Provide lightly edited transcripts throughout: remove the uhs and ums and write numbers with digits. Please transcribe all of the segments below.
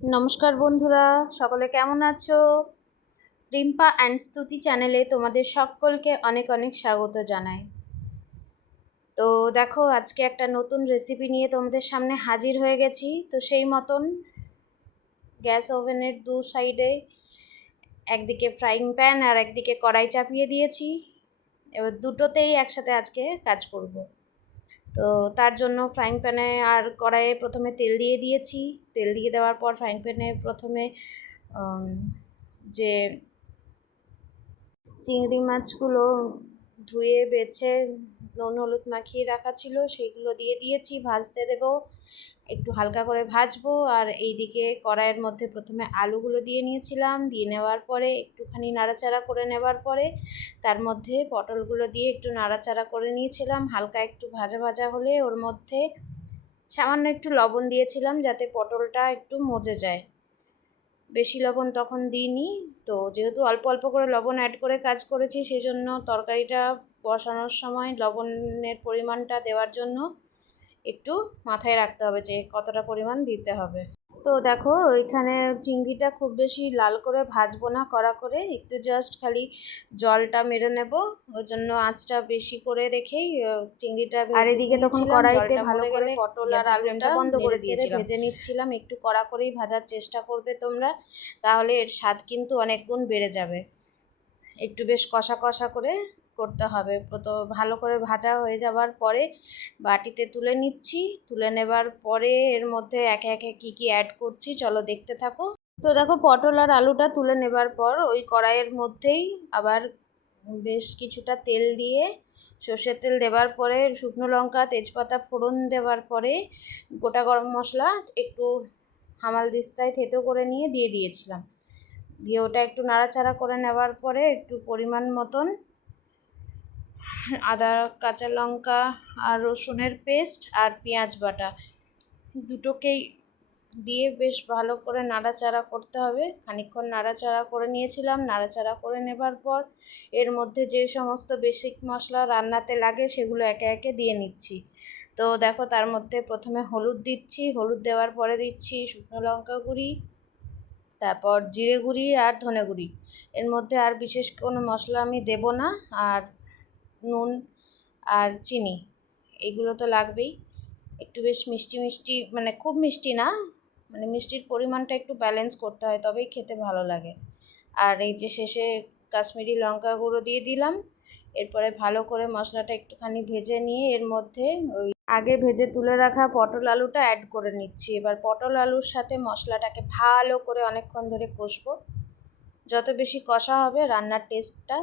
নমস্কার বন্ধুরা, সকলে কেমন আছো? রিম্পা অ্যান্ড স্তুতি চ্যানেলে তোমাদের সকলকে অনেক অনেক স্বাগত জানাই। তো দেখো, আজকে একটা নতুন রেসিপি নিয়ে তোমাদের সামনে হাজির হয়ে গেছি। তো সেই মতন গ্যাস ওভেনের দু সাইডে একদিকে ফ্রাইং প্যান আর একদিকে কড়াই চাপিয়ে দিয়েছি। এবার দুটোতেই একসাথে আজকে কাজ করব। তো তার জন্য ফ্রাইং প্যানে আর কড়াইয়ে প্রথমে তেল দিয়ে দিয়েছি। তেল দিয়ে দেওয়ার পর ফ্রাইং প্যানে প্রথমে যে চিংড়ি মাছগুলো ধুয়ে বেছে নুন হলুদ মাখিয়ে রাখা ছিল সেইগুলো দিয়ে দিয়েছি। ভাজতে দেবো, একটু হালকা করে ভাজবো। আর এইদিকে কড়াইয়ের মধ্যে প্রথমে আলুগুলো দিয়ে নিয়েছিলাম। দিয়ে নেওয়ার পরে একটুখানি নাড়াচাড়া করে নেওয়ার পরে তার মধ্যে পটলগুলো দিয়ে একটু নাড়াচাড়া করে নিয়েছিলাম। হালকা একটু ভাজা ভাজা হলে ওর মধ্যে সামান্য একটু লবণ দিয়েছিলাম যাতে পটলটা একটু মজে যায়। বেশি লবণ তখন দিইনি। তো যেহেতু অল্প অল্প করে লবণ অ্যাড করে কাজ করেছি, সেই জন্য তরকারিটা বসানোর সময় লবণের পরিমাণটা দেওয়ার জন্য একটু মাথায় রাখতে হবে যে কতটা পরিমাণ দিতে হবে। তো দেখো, ওইখানে চিংড়িটা খুব বেশি লাল করে ভাজবো না, কড়া করে একটু জাস্ট খালি জলটা মেরে নেব। ওই জন্য আঁচটা বেশি করে রেখেই চিংড়িটা আর এদিকে তখন কড়াইতে ভালো করে পটল আর আলুটা বন্ধ করে দিয়েছিলাম, ভেজে নিচ্ছিলাম। একটু কড়া করেই ভাজার চেষ্টা করবে তোমরা, তাহলে এর স্বাদ কিন্তু অনেক গুণ বেড়ে যাবে। একটু বেশ কষা কষা করে করতে হবে। তো ভালো করে ভাজা হয়ে যাওয়ার পরে বাটিতে তুলে নিচ্ছি। তুলে নেবার পরে এর মধ্যে একে একে কী কী অ্যাড করছি চলো দেখতে থাকো। তো দেখো, পটল আর আলুটা তুলে নেবার পর ওই কড়াইয়ের মধ্যেই আবার বেশ কিছুটা তেল দিয়ে, সর্ষের তেল দেওয়ার পরে শুকনো লঙ্কা তেজপাতা ফোড়ন দেওয়ার পরে গোটা গরম মশলা একটু হামালদিস্তায় থেতো করে নিয়ে দিয়ে দিয়েছিলাম। দিয়ে ওটা একটু নাড়াচাড়া করে নেওয়ার পরে একটু পরিমাণ মতন আদা কাঁচা লঙ্কা আর রসুনের পেস্ট আর পেঁয়াজ বাটা দুটোকেই দিয়ে বেশ ভালো করে নাড়াচাড়া করতে হবে। খানিকক্ষণ নাড়াচাড়া করে নিয়েছিলাম। নাড়াচাড়া করে নেবার পর এর মধ্যে যে সমস্ত বেসিক মশলা রান্নাতে লাগে সেগুলো একে একে দিয়ে নিচ্ছি। তো দেখো, তার মধ্যে প্রথমে হলুদ দিচ্ছি। হলুদ দেওয়ার পরে দিচ্ছি শুকনো লঙ্কা গুঁড়ি, তারপর জিরে গুঁড়ি আর ধনে গুঁড়ি। এর মধ্যে আর বিশেষ কোনো মশলা আমি দেব না। আর নুন আর চিনি এগুলো তো লাগবেই। একটু বেশ মিষ্টি মিষ্টি, মানে খুব মিষ্টি না, মানে মিষ্টির পরিমাণটা একটু ব্যালেন্স করতে হয়, তবেই খেতে ভালো লাগে। আর এই যে শেষে কাশ্মীরি লঙ্কা গুঁড়ো দিয়ে দিলাম। এরপরে ভালো করে মশলাটা একটুখানি ভেজে নিয়ে এর মধ্যে ওই আগে ভেজে তুলে রাখা পটল আলুটা অ্যাড করে নিচ্ছি। এবার পটল আলুর সাথে মশলাটাকে ভালো করে অনেকক্ষণ ধরে কষবো। যত বেশি কষা হবে রান্নার টেস্টটা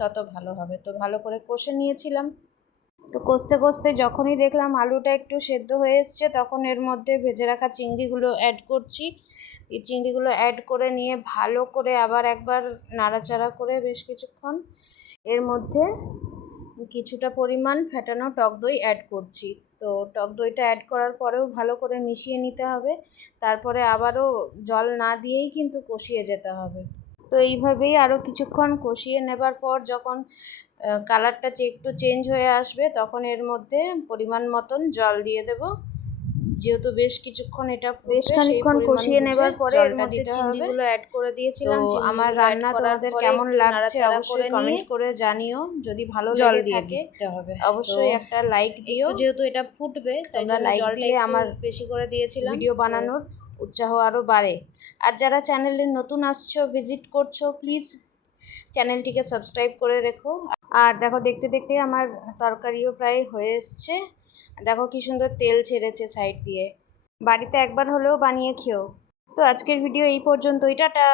তত ভালো হবে। তো ভালো করে কষে নিয়েছিলাম। তো কষতে কষতে যখনই দেখলাম আলুটা একটু সেদ্ধ হয়ে এসছে, তখন এর মধ্যে ভেজে রাখা চিংড়িগুলো অ্যাড করছি। এই চিংড়িগুলো অ্যাড করে নিয়ে ভালো করে আবার একবার নাড়াচাড়া করে বেশ কিছুক্ষণ এর মধ্যে কিছুটা পরিমাণ ফেটানো টক দই অ্যাড করছি। তো টক দইটা অ্যাড করার পরেও ভালো করে মিশিয়ে নিতে হবে। তারপরে আবারও জল না দিয়েই কিন্তু কষিয়ে যেতে হবে। তো এইভাবেই আরও কিছুক্ষণ কষিয়ে নেবার পর যখন কালারটা একটু চেঞ্জ হয়ে আসবে, তখন এর মধ্যে পরিমাণ মতন জল দিয়ে দেব। যেহেতু বেশ কিছুক্ষণ এটা বেশ খানিকক্ষণ কষিয়ে নেবার পরে এর মধ্যে চিংড়িগুলো অ্যাড করে দিয়েছিলাম। তো আমার রান্না তোমাদের কেমন লাগছে অবশ্যই কমেন্ট করে জানিও। যদি ভালো লেগে থাকে অবশ্যই একটা লাইক দিও। যেহেতু এটা ফুটবে, তোমরা লাইক দিলে আমার বেশি করে দিয়েছিলাম, ভিডিও বানানোর উৎসাহ আরও বাড়ে। আর যারা চ্যানেলে নতুন আসছো, ভিজিট করছো, প্লিজ চ্যানেলটিকে সাবস্ক্রাইব করে রেখো। আর দেখো, দেখতে দেখতে আমার তরকারিও প্রায় হয়ে এসছে। দেখো কি সুন্দর তেল ছেড়েছে সাইড দিয়ে। বাড়িতে একবার হলেও বানিয়ে খেও। তো আজকের ভিডিও এই পর্যন্তই, টাটা।